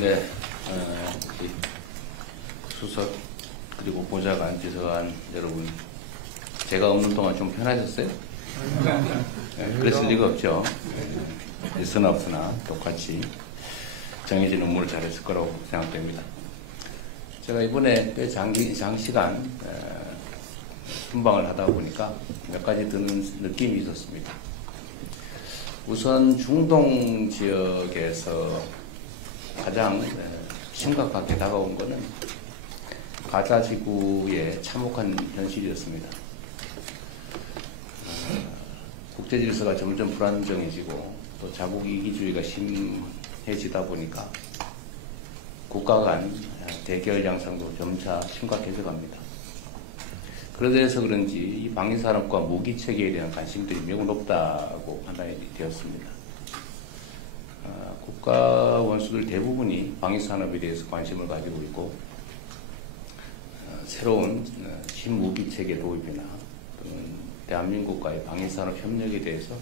네, 수석 그리고 보좌관, 비서관 여러분, 제가 없는 동안 좀 편하셨어요? 네, 그랬을 리가 없죠. 있으나 없으나 똑같이 정해진 업무를 잘했을 거라고 생각됩니다. 제가 이번에 꽤 장시간 순방을 하다 보니까 몇 가지 드는 느낌이 있었습니다. 우선 중동 지역에서 가장 심각하게 다가온 것은 가자 지구의 참혹한 현실이었습니다. 국제 질서가 점점 불안정해지고 또 자국 이기주의가 심해지다 보니까 국가 간 대결 양상도 점차 심각해져 갑니다. 그래서 그런지 이 방위산업과 무기 체계에 대한 관심들이 매우 높다고 판단이 되었습니다. 국가 원수들 대부분이 방위산업에 대해서 관심을 가지고 있고 새로운 신무기 체계 도입이나 또는 대한민국과의 방위산업 협력에 대해서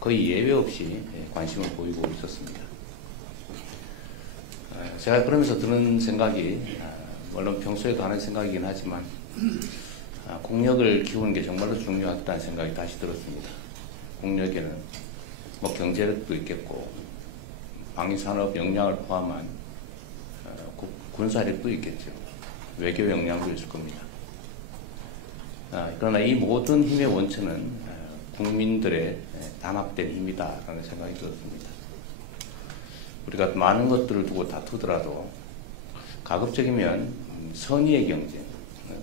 거의 예외 없이 관심을 보이고 있었습니다. 제가 그러면서 드는 생각이 물론 평소에도 하는 생각이긴 하지만 국력을 키우는 게 정말로 중요하다는 생각이 다시 들었습니다. 국력에는 뭐 경제력도 있겠고 방위산업 역량을 포함한 군사력도 있겠죠. 외교 역량도 있을 겁니다. 그러나 이 모든 힘의 원천은 국민들의 단합된 힘이다라는 생각이 들었습니다. 우리가 많은 것들을 두고 다투더라도 가급적이면 선의의 경쟁,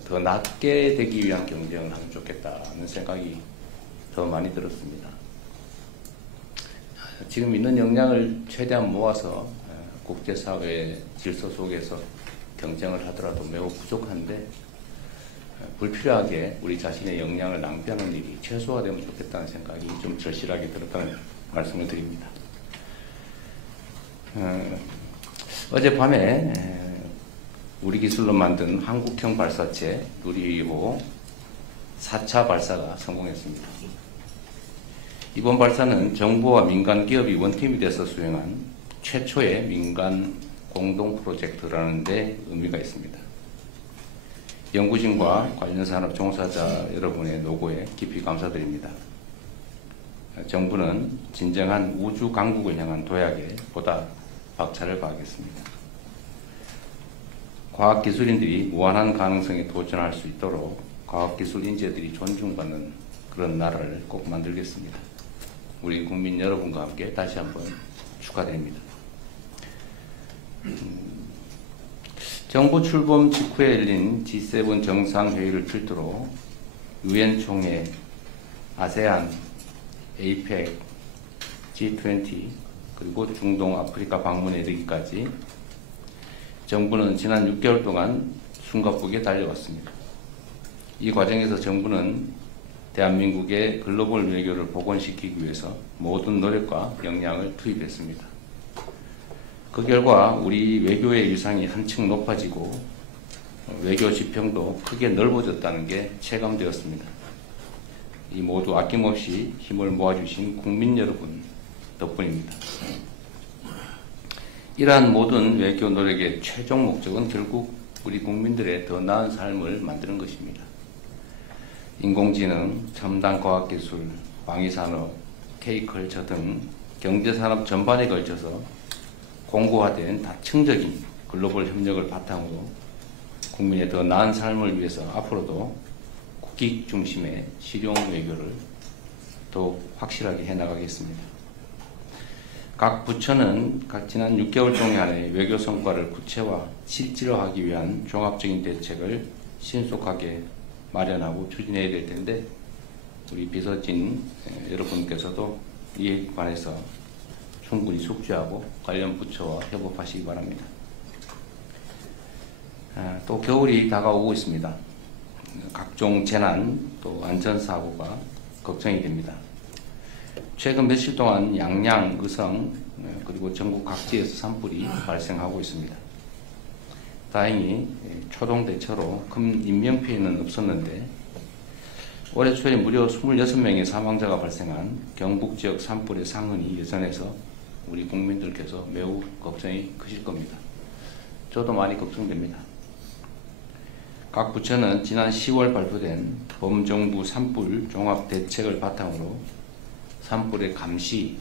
더 낫게 되기 위한 경쟁을 하면 좋겠다는 생각이 더 많이 들었습니다. 지금 있는 역량을 최대한 모아서 국제사회의 질서 속에서 경쟁을 하더라도 매우 부족한데 불필요하게 우리 자신의 역량을 낭비하는 일이 최소화되면 좋겠다는 생각이 좀 절실하게 들었다는 말씀을 드립니다. 어젯밤에 우리 기술로 만든 한국형 발사체 누리호 4차 발사가 성공했습니다. 이번 발사는 정부와 민간 기업이 원팀이 돼서 수행한 최초의 민간 공동 프로젝트라는 데 의미가 있습니다. 연구진과 관련 산업 종사자 여러분의 노고에 깊이 감사드립니다. 정부는 진정한 우주 강국을 향한 도약에 보다 박차를 가하겠습니다. 과학기술인들이 무한한 가능성에 도전할 수 있도록 과학기술 인재들이 존중받는 그런 나라를 꼭 만들겠습니다. 우리 국민 여러분과 함께 다시 한번 축하드립니다. 정부 출범 직후에 열린 G7 정상회의를 필두로 유엔 총회, 아세안, APEC, G20 그리고 중동 아프리카 방문에 이르기까지 정부는 지난 6개월 동안 숨가쁘게 달려왔습니다. 이 과정에서 정부는 대한민국의 글로벌 외교를 복원시키기 위해서 모든 노력과 역량을 투입했습니다. 그 결과 우리 외교의 위상이 한층 높아지고 외교 지평도 크게 넓어졌다는 게 체감되었습니다. 이 모두 아낌없이 힘을 모아주신 국민 여러분 덕분입니다. 이러한 모든 외교 노력의 최종 목적은 결국 우리 국민들의 더 나은 삶을 만드는 것입니다. 인공지능, 첨단 과학기술, 방위산업, K컬처 등 경제산업 전반에 걸쳐서 공고화된 다층적인 글로벌 협력을 바탕으로 국민의 더 나은 삶을 위해서 앞으로도 국익 중심의 실용 외교를 더욱 확실하게 해나가겠습니다. 각 부처는 지난 6개월 동안의 외교 성과를 구체화, 실질화하기 위한 종합적인 대책을 신속하게 마련하고 추진해야 될 텐데 우리 비서진 여러분께서도 이에 관해서 충분히 숙지하고 관련 부처와 협업하시기 바랍니다. 또 겨울이 다가오고 있습니다. 각종 재난 또 안전사고가 걱정이 됩니다. 최근 며칠 동안 양양, 의성 그리고 전국 각지에서 산불이 발생하고 있습니다. 다행히 초동 대처로 큰 인명피해는 없었는데 올해 초에 무려 26명의 사망자가 발생한 경북 지역 산불의 상흔이 예전에서 우리 국민들께서 매우 걱정이 크실 겁니다. 저도 많이 걱정됩니다. 각 부처는 지난 10월 발표된 범정부 산불 종합대책을 바탕으로 산불의 감시,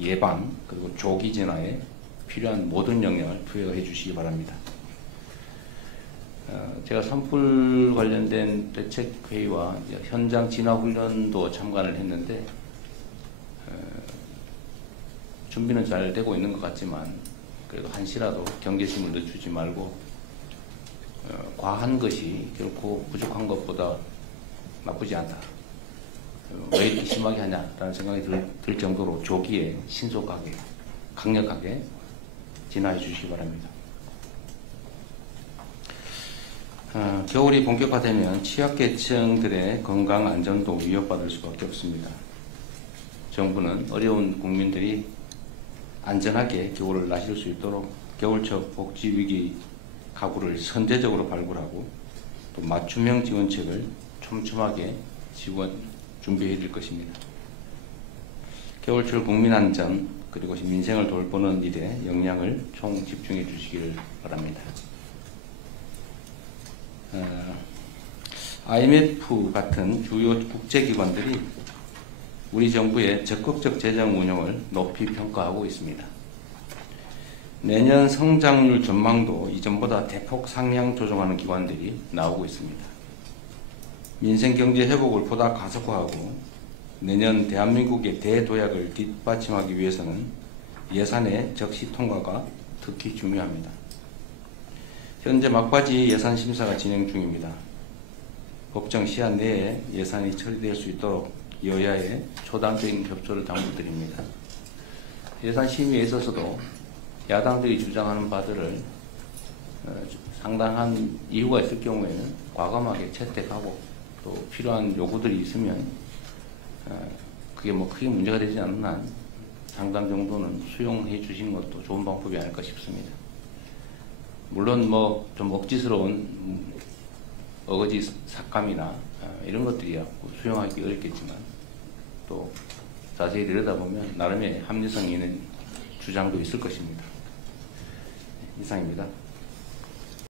예방, 그리고 조기 진화에 필요한 모든 역량을 투여해 주시기 바랍니다. 제가 산불 관련된 대책회의와 현장 진화훈련도 참관을 했는데 준비는 잘 되고 있는 것 같지만 그래도 한시라도 경계심을 늦추지 말고 과한 것이 결코 부족한 것보다 나쁘지 않다. 왜 이렇게 심하게 하냐라는 생각이 들 정도로 조기에 신속하게 강력하게 진화해 주시기 바랍니다. 겨울이 본격화되면 취약계층들의 건강 안전도 위협받을 수밖에 없습니다. 정부는 어려운 국민들이 안전하게 겨울을 나실 수 있도록 겨울철 복지위기 가구를 선제적으로 발굴하고 또 맞춤형 지원책을 촘촘하게 준비해 드릴 것입니다. 겨울철 국민안전 그리고 민생을 돌보는 일에 역량을 총 집중해 주시기를 바랍니다. IMF 같은 주요 국제기관들이 우리 정부의 적극적 재정 운용을 높이 평가하고 있습니다. 내년 성장률 전망도 이전보다 대폭 상향 조정하는 기관들이 나오고 있습니다. 민생경제 회복을 보다 가속화하고 내년 대한민국의 대도약을 뒷받침하기 위해서는 예산의 적시 통과가 특히 중요합니다. 현재 막바지 예산 심사가 진행 중입니다. 법정 시한 내에 예산이 처리될 수 있도록 여야의 초당적인 협조를 당부드립니다. 예산 심의에 있어서도 야당들이 주장하는 바들을 상당한 이유가 있을 경우에는 과감하게 채택하고 또 필요한 요구들이 있으면 그게 뭐 크게 문제가 되지 않는 한 상당 정도는 수용해 주시는 것도 좋은 방법이 아닐까 싶습니다. 물론 뭐 좀 억지스러운 어거지 삭감이나 이런 것들이야 수용하기 어렵겠지만 또 자세히 들여다보면 나름의 합리성 있는 주장도 있을 것입니다. 이상입니다.